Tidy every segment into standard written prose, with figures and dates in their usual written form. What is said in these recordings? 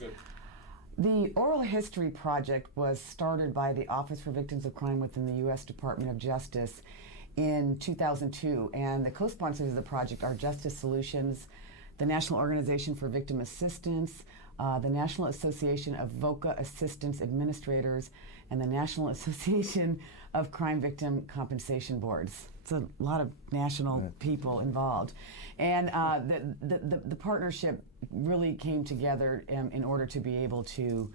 Good. The Oral History Project was started by the Office for Victims of Crime within the U.S. Department of Justice in 2002, and the co-sponsors of the project are Justice Solutions, the National Organization for Victim Assistance, the National Association of VOCA Assistance Administrators, and the National Association of Crime Victim Compensation Boards. It's a lot of national people involved. And the partnership really came together in order to be able to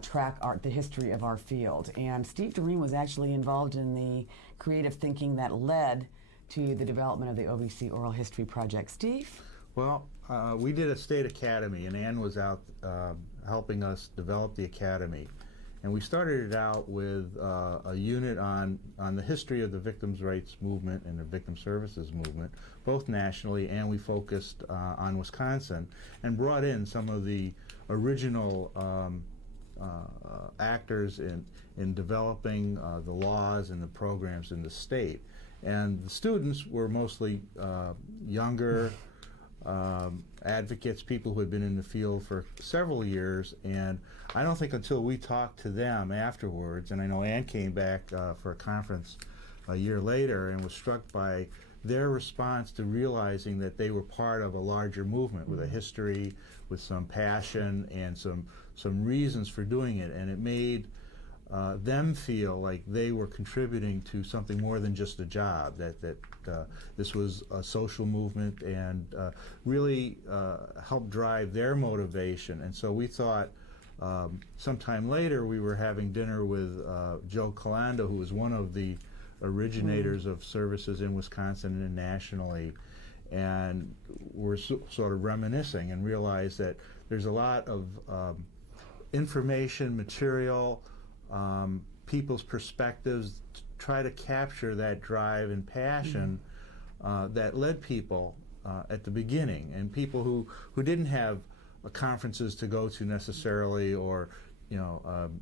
track the history of our field. And Steve Derene was actually involved in the creative thinking that led to the development of the OVC Oral History Project. Steve? Well, we did a state academy, and Ann was out helping us develop the academy. And we started it out with a unit on the history of the victims' rights movement and the victim services movement, both nationally, and we focused on Wisconsin and brought in some of the original actors in developing the laws and the programs in the state. And the students were mostly younger advocates, people who had been in the field for several years, and I don't think until we talked to them afterwards, and I know Ann came back for a conference a year later and was struck by their response to realizing that they were part of a larger movement with a history, with some passion and some reasons for doing it, and it made them feel like they were contributing to something more than just a job, that this was a social movement and really helped drive their motivation. And so we thought sometime later we were having dinner with Joe Calando, who was one of the originators of services in Wisconsin and nationally, and we're sort of reminiscing and realized that there's a lot of information, material, people's perspectives to try to capture that drive and passion that led people at the beginning, and people who didn't have conferences to go to necessarily, or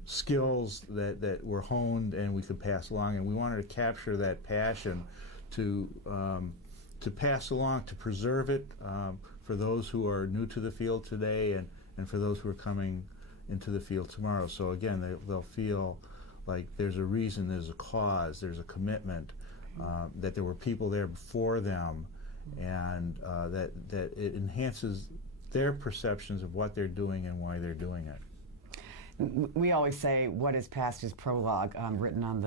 skills that were honed and we could pass along, and we wanted to capture that passion to pass along, to preserve it for those who are new to the field today and for those who are coming into the field tomorrow. So again, they'll feel like there's a reason, there's a cause, there's a commitment, that there were people there before them, and that it enhances their perceptions of what they're doing and why they're doing it. We always say what is past is prologue, written on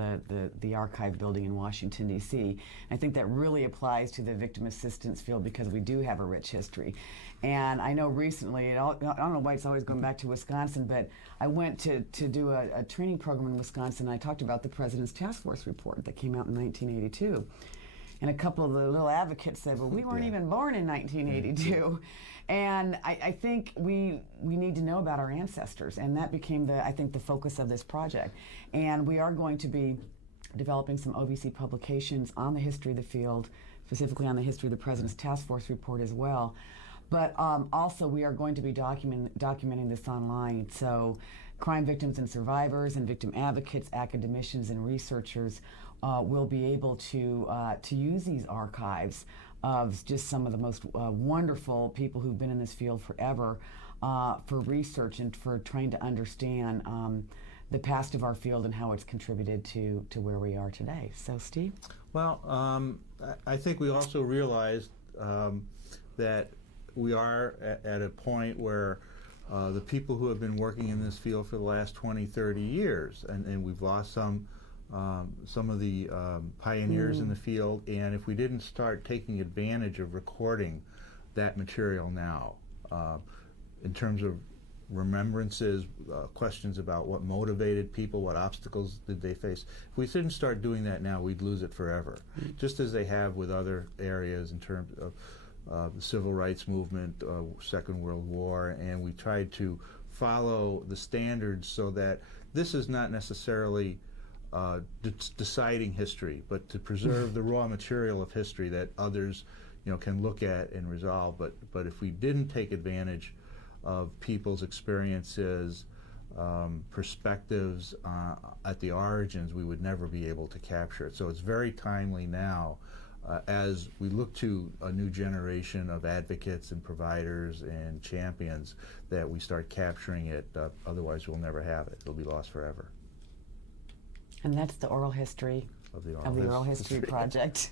the archive building in Washington, D.C. I think that really applies to the victim assistance field because we do have a rich history. And I know recently, I don't know why it's always going back to Wisconsin, but I went to do a training program in Wisconsin, and I talked about the President's Task Force report that came out in 1982. And a couple of the little advocates said, well, we weren't even born in 1982. And I think we need to know about our ancestors. And that became, I think, the focus of this project. And we are going to be developing some OVC publications on the history of the field, specifically on the history of the President's Task Force report as well. But also we are going to be documenting this online. So crime victims and survivors and victim advocates, academicians and researchers will be able to use these archives of just some of the most wonderful people who've been in this field forever for research and for trying to understand the past of our field and how it's contributed to where we are today. So, Steve? Well, I think we also realized that we are at a point where the people who have been working in this field for the last 20, 30 years, and we've lost some of the pioneers in the field, and if we didn't start taking advantage of recording that material now, in terms of remembrances, questions about what motivated people, what obstacles did they face, if we didn't start doing that now, we'd lose it forever, just as they have with other areas in terms of the civil rights movement, Second World War, and we tried to follow the standards so that this is not necessarily deciding history, but to preserve the raw material of history that others can look at and resolve. But if we didn't take advantage of people's experiences, perspectives at the origins, we would never be able to capture it. So it's very timely now as we look to a new generation of advocates and providers and champions, that we start capturing it. Otherwise, we'll never have it. It'll be lost forever. And that's the oral history Of the Oral History Project.